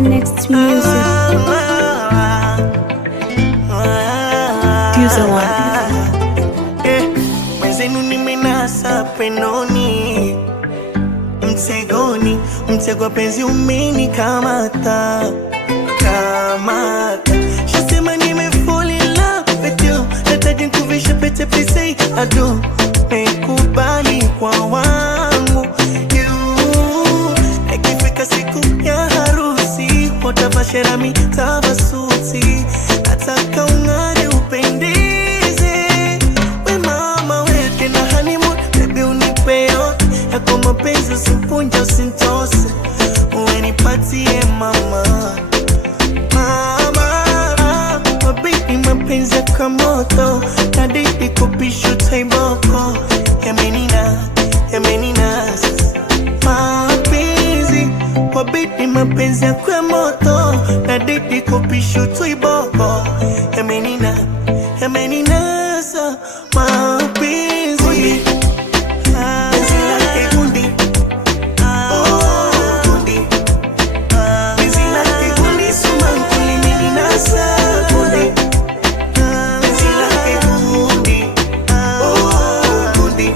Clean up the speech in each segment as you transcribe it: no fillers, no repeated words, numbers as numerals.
Next music. Fuse one. Mwenzenu nimenasa penoni, mtegoni, mtego penzi umenikamata, kamata. Shasema fall in love with you, nataji nikuvishe pete please say I do. Mekubali kwa wangu you, ikifika siku ya harusi utavashera mitava suti, nataka ung'are upendeze. We mama weke na honeymoon, baby unipe yote yako mapenzi, usipunja usintose, uwenipatie mama. Mama, mabibi mapenzi yaka moto, nadidi kupishu taiboko, yemenina, yemeninas. Mapenzi, mabibi mapenzi yaka moto, nadidi kupishu taiboko, yemenina, yemeninas. Mapenzi, penzi lake gundi, oh gundi, penzi lake gundi, sumankuli meninasa gundi, penzi lake gundi, oh gundi,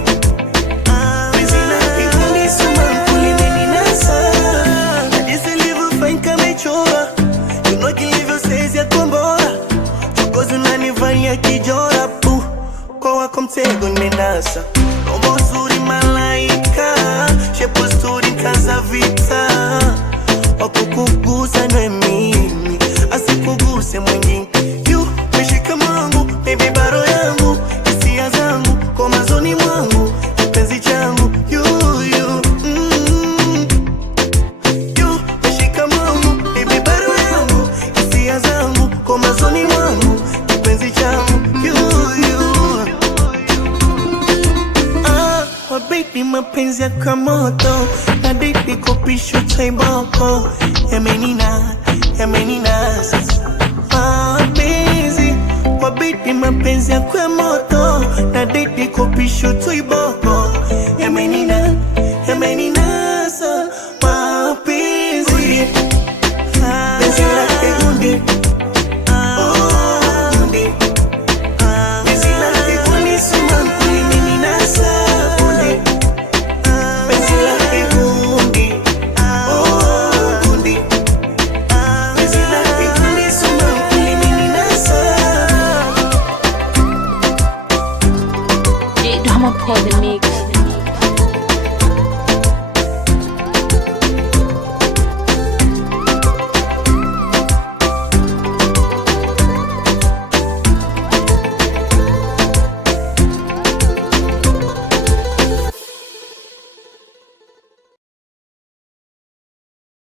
penzi lake gundi, sumankuli meninasa. Jinsi nilivyofanya kama chora, you know nilivyosezi ya kombora, chokozi unanifanya kijora pu, kwa wako mtego nimenasa. Robo zuri malaika, shepu sturi kaza vita, wakukugusa na mimi, asikuguse mwingine. You, meshika mangu, baby baro yangu, hisia zangu, kwa mazoni mwangu, kipenzi changu. You, you, meshika mangu, baby baro yangu, hisia zangu, kwa mazoni mwangu, kipenzi changu. Baby mapenzi yaka moto, nadidi kupishu taiboko, yemenina, yemeninas. Mapenzi, baby mapenzi yaka moto, nadidi kupishu taiboko, yemenina, yemeninas.